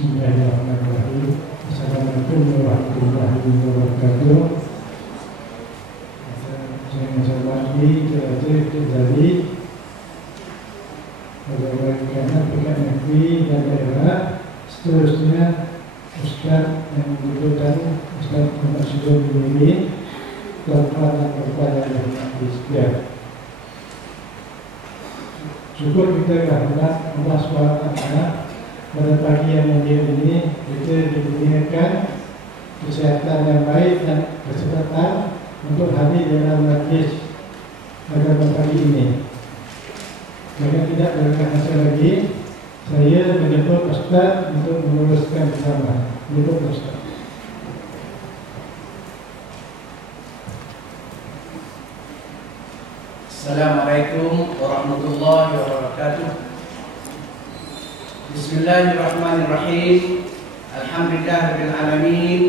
Bismillahirrahmanirrahim. Assalamualaikum warahmatullahi wabarakatuh. Saya hormati Ketua dari Pegawai PKMFI dan daerah, seterusnya Ustaz yang dibutuhkan Ustaz Muhammad Syidul Bini, Tuan-tuan dan puan-puan yang dirahmati sekalian. Syukur kita kehadirat Allah SWT pada pagi yang mulia ini kita dikurniakan kesehatan yang baik dan kesempatan untuk hadir dalam majlis agama pagi ini. Jika tidak berkata lagi, saya menjemput Ustaz untuk meneruskan bersama. Menjemput Ustaz. Assalamualaikum warahmatullahi wabarakatuh. Bismillahirrahmanirrahim. Alhamdulillahirabbil alamin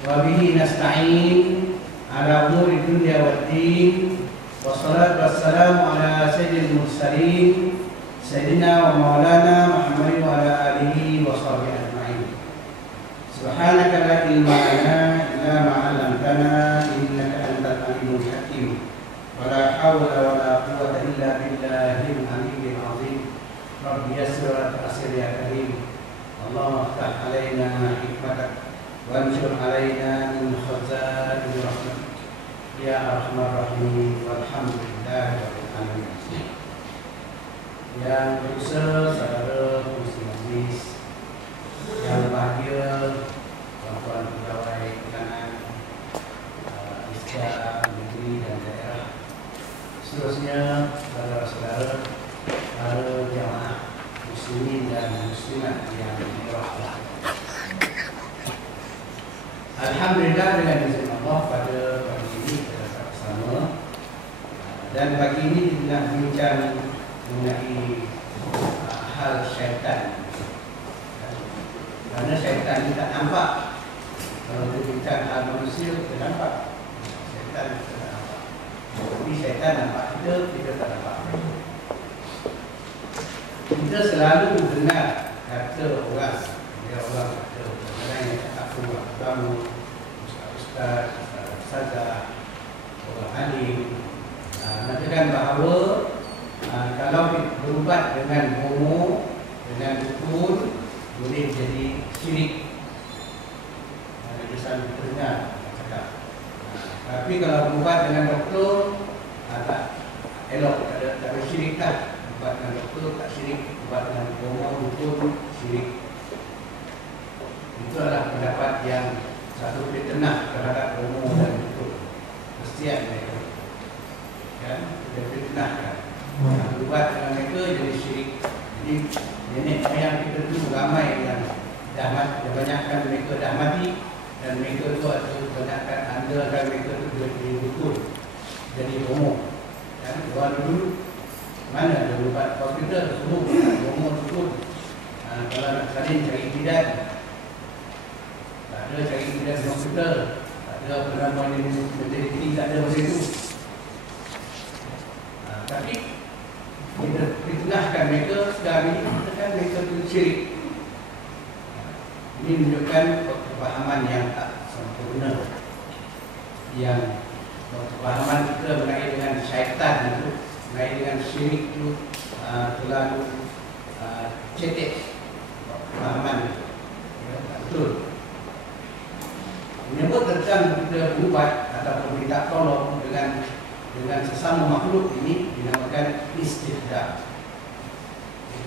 wa bihi nasta'in ala umuri dunya waddin. Wassalatu wassalamu ala sayyidil mursalin sayyidina wa maulana Muhammadin wa ala alihi wa sahbihi ajma'in. Subhanaka la ilma lana illa ma 'allamtana innaka antal alimul hakim. Wala hawla wala quwwata illa billahil aliyyil azim. Rabbi yassir wa ta'sir ya karim. Allahumma iftah alaina hikmatak wa anshur alaina min khazain rahmatik ya arhamar rahimin. Walhamdulillahi rabbil alamin. Yang berusaha saudara muslimis yang bahagia, tuan-tuan pegawai kalangan Islam negeri dan daerah, seterusnya saudara-saudara para jamaah muslimin dan muslimat yang dirahmati. Alhamdulillah, dengan izin Allah pada pagi ini kita bersama, dan pagi ini kita nak bincang mengenai hal syaitan. Kerana syaitan ini tak nampak. Kalau kita bincang hal manusia, kita nampak. Syaitan kita tak nampak. Jadi syaitan nampak kita, kita tak nampak. Kita selalu dengar kata orang, orang kata orang yang cakap orang agama, ustaz, ustazah, orang alim, mengatakan bahawa kalau berubat dengan homo, dengan dukun, boleh jadi syirik. Ada selalu dengar cakap. Tapi kalau berubat dengan doktor, tak elok, tak ada syirik lah. Ubat dengan doktor tak syirik, ubat dengan homo, dukun, syirik. Itu adalah pendapat yang satu fitnah terhadap homo dan dukun. Kesian mereka, kan? Dia fitnahkan. Ubat dengan mereka jadi syirik. Jadi nenek moyang kita dulu ramai yang dah mati, kebanyakan mereka dah mati, dan mereka tu ada kebanyakan andalkan mereka tu jadi dukun, jadi homo. Dan orang dulu mana ada ubat hospital, semua homo dukun. Kalau nak salin cari bidan, tak ada cari bidan di hospital, tak ada penambahan yang menjadi tinggi, tak ada macam itu. Tapi kita fitnahkan mereka, sekarang ini katakan mereka itu syirik. Ini menunjukkan kefahaman yang tak sempurna, yang kefahaman kita berkait dengan syaitan itu, berkait dengan syirik itu terlalu cetek kefahaman itu. Ya, tak betul. Menyebut tentang kita berubat ataupun minta tolong dengan sesama makhluk ini dinamakan istihdam.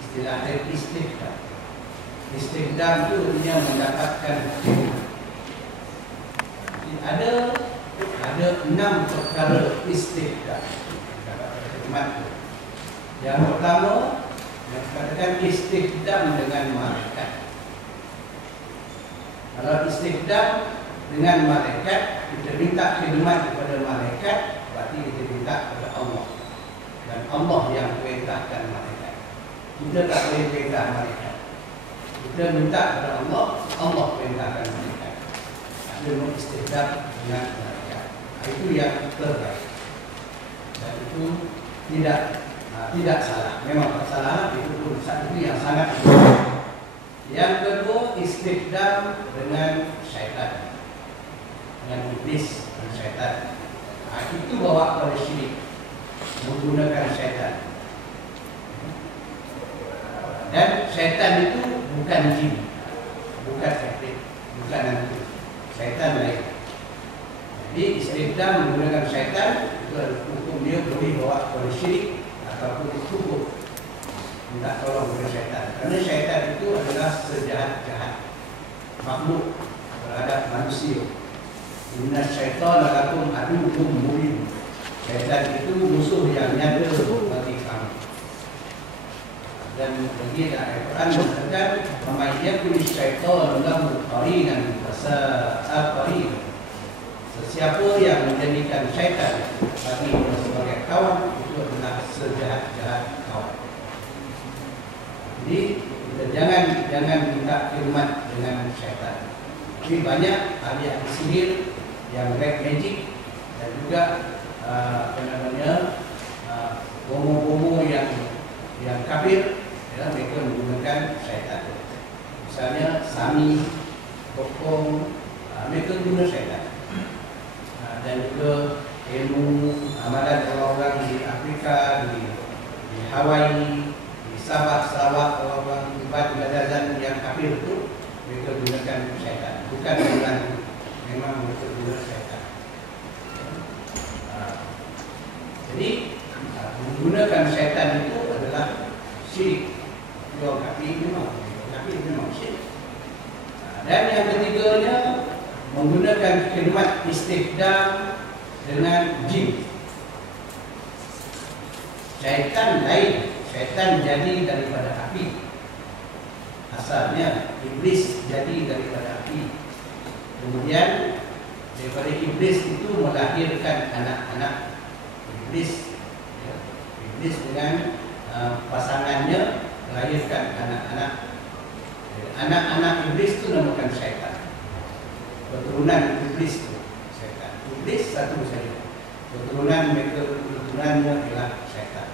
Istilah dari istihdam. Istihdam itu artinya mendapatkan hikmah. Ada 6 perkara istihdam. Mendapatkan hikmat. Yang pertama, yang dikatakan istihdam dengan malaikat. Kalau istihdam dengan malaikat, kita minta khidmat kepada malaikat, berarti kita minta kepada Allah. Dan Allah yang perintahkan malaikat. Kita tak boleh perintah malaikat. Kita minta kepada Allah, Allah perintahkan malaikat. Ada mengistihdam dengan malaikat. Itu yang terbaik. Dan itu tidak salah. Memang tak salah, itu pun satu yang sangat. Yang kedua, istighdam dengan syaitan, dengan iblis dan syaitan. Itu bawa kepada syirik, menggunakan syaitan. Dan syaitan itu bukan jin, bukan syaitan, bukan hantu. Syaitan lain. Jadi istighdam menggunakan syaitan itu hukum dia boleh bawa kepada syirik ataupun kufur, minta tolong kepada syaitan. Karena syaitan itu adalah sejahat-jahat makhluk terhadap manusia. Inna syaitan lakum aduwwum mubin. Syaitan itu musuh yang nyata bagi kamu. Dan bagi Al-Quran mengatakan, "Faman yakun syaitan lahu qarinan fasa'a qarin." Sesiapa yang menjadikan syaitan bagi sebagai kawan, itu adalah sejahat-jahat kawan. Jadi kita jangan minta khidmat dengan syaitan. Tapi banyak ahli sihir yang black magic dan juga bomo-bomo yang kafir, ya, mereka menggunakan syaitan. Misalnya Sami, Bokong, mereka guna syaitan. Dan juga ilmu amalan orang-orang di Afrika, di Hawaii, di Sabah, orang-orang ibadah yang kafir itu mereka gunakan syaitan, bukan dengan memang mereka guna syaitan. Jadi menggunakan syaitan itu adalah syirik. Orang kafir memang syirik. Dan yang ketiganya, menggunakan khidmat istighdam dengan jin. Syaitan lain, syaitan jadi daripada api. Asalnya iblis jadi daripada api. Kemudian daripada iblis itu melahirkan anak-anak iblis. Ya. Iblis dengan pasangannya melahirkan anak-anak. Anak-anak iblis itu namakan syaitan. Keturunan iblis itu syaitan. Iblis satu saja. Keturunannya ialah syaitan.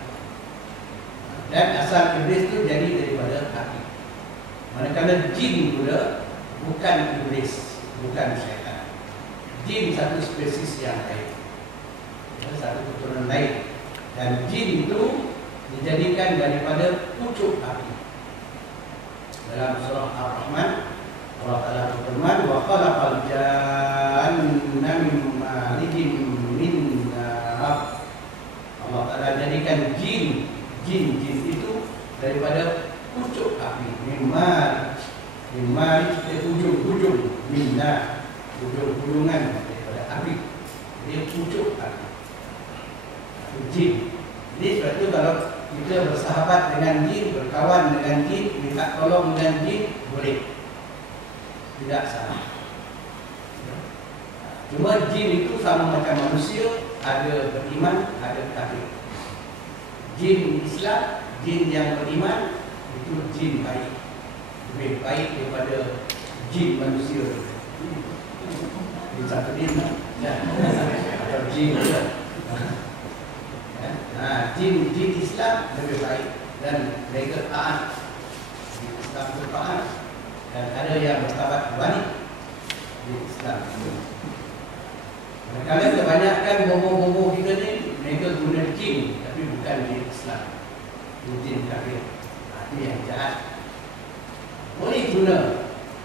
Dan asal iblis itu jadi daripada api. Manakala jin pula bukan iblis, bukan syaitan. Jin satu spesies yang lain, satu keturunan lain. Dan jin itu dijadikan daripada pucuk api. Dalam surah Ar-Rahman, Allah Ta'ala berfirman, "Wa khalaqal janna min marijin min nar." Allah Ta'ala jadikan jin itu daripada pucuk api. Mimar itu ujung minna, ujung-ujungan daripada api. Dia pucuk api. Jin. Jadi sebab itu kalau kita bersahabat dengan jin, berkawan dengan jin, minta tolong dengan jin, boleh. Tidak salah. Cuma jin itu sama macam manusia, ada beriman, ada kafir. Jin Islam, jin yang beriman, itu jin baik, lebih baik daripada jin manusia. Jin satu jin, atau jin jin Islam lebih baik dan mereka taat. Jin Islam bertaat dan ada yang bersahabat berani di Islam. Kadang kebanyakan bomo-bomo kita ni mereka guna jin, tapi bukan jin Islam, jin kafir. Itu yang jahat. Boleh guna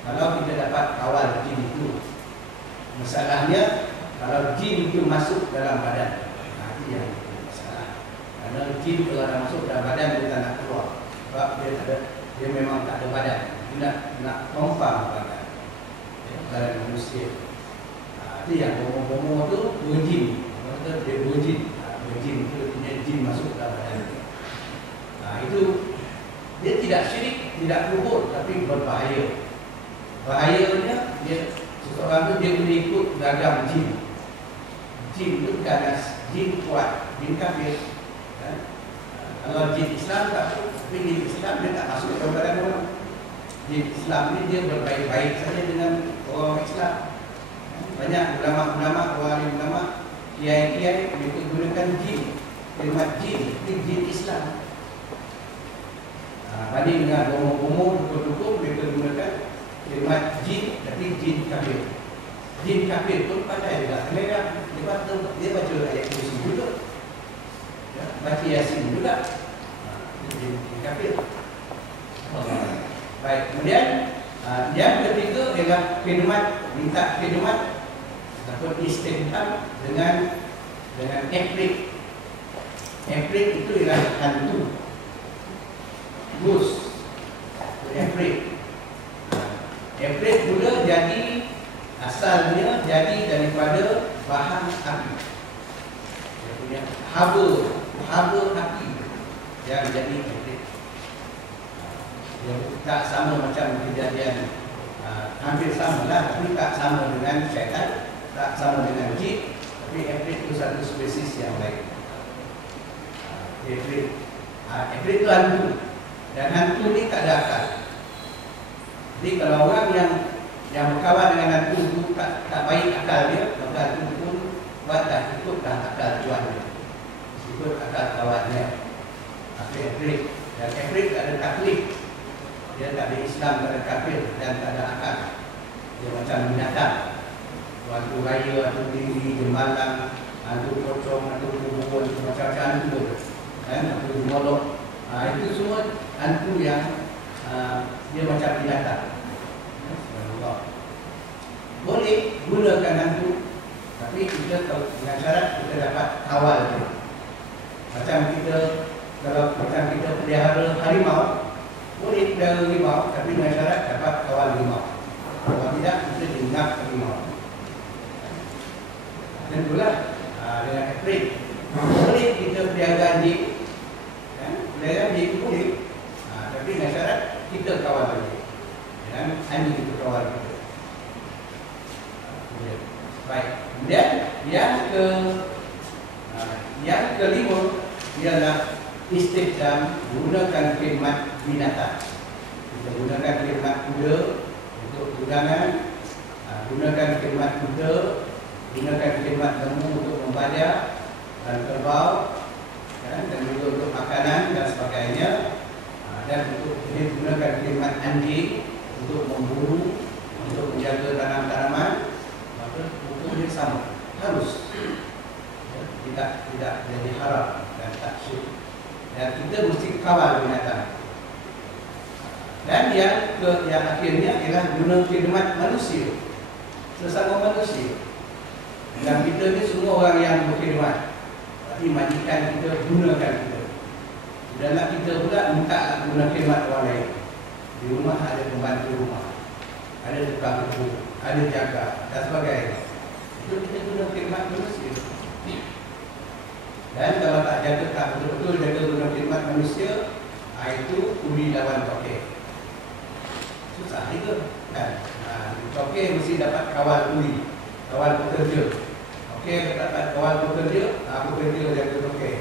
kalau kita dapat kawal jin itu. Masalahnya kalau jin itu masuk dalam badan, itu yang masalah. Karena jin kalau dah masuk dalam badan dia tak nak keluar, sebab dia memang tak ada badan. Dia nak tumpang badan, badan manusia. Itu yang bomo-bomo tu berjin. Maksudnya dia berjin. Berjin itu artinya jin masuk dalam badan. Itu dia tidak syirik, tidak kufur, tapi berbahaya. Bahayanya dia seseorang tu dia boleh ikut dagang jin. Jin itu bukan jin kuat, jin kafir. Kalau jin Islam tak, tapi jin Islam dia tak masuk ke badan orang. Jin Islam ni dia berbaik-baik saja dengan orang Islam. Banyak ulama-ulama, orang ulama, kiai-kiai mereka gunakan jin, khidmat jin, jin Islam. Banding dengan bomo-bomo, dukun-dukun mereka gunakan khidmat jin, tapi jin kafir. Jin kafir pun pandai juga. Mereka dia baca ayat kursi juga, ya, baca yasin juga. Jin kafir. Baik, kemudian yang ketiga ialah khidmat, minta khidmat ataupun istinham dengan ifrit. Ifrit itu ialah hantu, ghost. Ifrit. Ifrit pula jadi asalnya jadi daripada bahan api. Dia punya haba api yang jadi ifrit. Dia tak sama macam kejadian, hampir sama lah, tapi tak sama dengan syaitan, tak sama dengan jin, tapi ifrit itu satu spesies yang lain. Ifrit itu hantu, dan hantu ni tak ada akal. Jadi kalau orang yang berkawan dengan hantu itu tak baik akal dia, maka hantu pun buatlah ikutlah akal tuannya, ikut akal kawannya. Ifrit, dan ifrit tak ada taklif. Dia tak ada Islam, tak ada kafir dan tak ada akal. Dia macam binatang. Waktu raya, atau tinggi, jembalan, atau pocong, atau kubur, macam-macam hantu. Atau molok. Itu semua hantu yang dia macam binatang. Boleh gunakan hantu, tapi kita dengan syarat kita dapat kawal dia. Macam kita, kalau macam kita pelihara harimau, boleh pelihara harimau, tapi dengan syarat dapat kawal harimau. Kalau tidak, kita dengar harimau. Dan itulah dengan ifrit. Boleh kita pelihara anjing, pelihara anjing boleh, tapi dengan syarat kita kawal anjing. Dan anjing itu kawal kita. Baik. Kemudian yang kelima ialah istikdam, gunakan khidmat binatang. Kita gunakan khidmat kuda untuk pegangan, gunakan khidmat kuda, gunakan khidmat lembu untuk membaca dan kerbau, dan juga untuk makanan dan sebagainya, dan untuk gunakan khidmat anjing untuk memburu, untuk menjaga tanam-tanaman. Maka hukumnya sama, harus, tidak jadi haram dan tak syirik. Dan kita mesti kawal binatang. Dan yang akhirnya ialah guna khidmat manusia, sesama manusia. Dan kita ni semua orang yang berkhidmat, tapi majikan kita gunakan kita. Dan nak kita pula minta guna khidmat orang lain. Di rumah ada pembantu rumah, ada tukang kebun, ada jaga dan sebagainya. Itu kita guna khidmat manusia. Dan kalau tak jaga, tak betul-betul jaga guna khidmat manusia, itu uli lawan tokek. Susah juga kan. Tokek mesti dapat kawal uli, kawal pekerja. Okey, dapat kawal pekerja, pekerja jaga tokek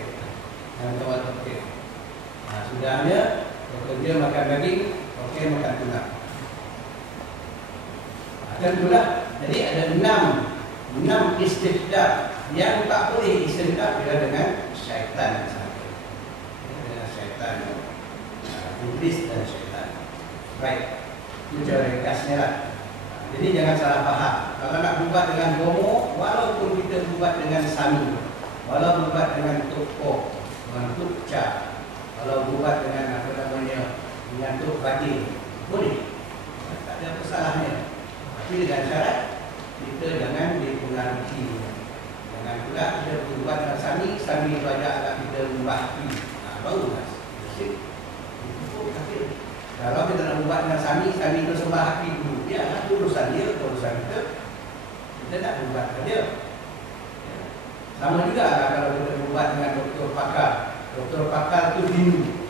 dan kawal tokek. Sudahnya pekerja makan daging, tokek makan tulang. Dan itulah, jadi ada enam istikdam. Yang tak boleh istindak adalah dengan syaitan. Dengan syaitan, iblis dan syaitan. Baik, itu cara ringkasnya lah. Jadi jangan salah faham. Kalau nak berbuat dengan gomo, walaupun kita berbuat dengan sami, walaupun berbuat dengan toko, dengan tukca, kalau berbuat dengan apa namanya, dengan tuk batin, boleh. Tak ada kesalahannya. Tapi dengan syarat kita jangan dipengaruhi. Jangan pula kita berbuat dengan sami itu ajak kita membahki. Baru mas. Itu pun kafir. Kalau kita nak berbuat dengan sami itu sembah haki dulu. Ya, urusan dia, urusan kita. Kita nak berbuat dengan dia. Sama juga lah kalau kita berbuat dengan doktor pakar. Doktor pakar tu Hindu.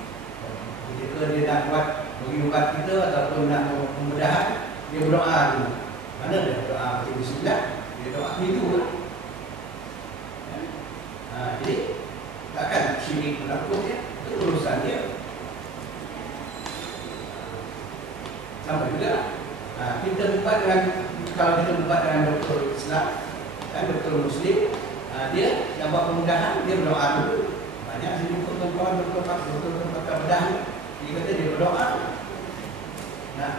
Ketika dia nak buat bagi ubat kita ataupun nak pembedahan, dia berdoa dulu. Mana dia berdoa macam bismillah? Dia doa Hindu lah. Jadi takkan syirik menakut dia, itu urusan dia. Sama juga kita berbuat dengan, kalau kita berbuat dengan doktor Islam dan doktor Muslim, dia yang buat pemudahan, dia berdoa dulu. Banyak sini kawan-kawan doktor pakar bedahan, dia kata dia berdoa. Nah,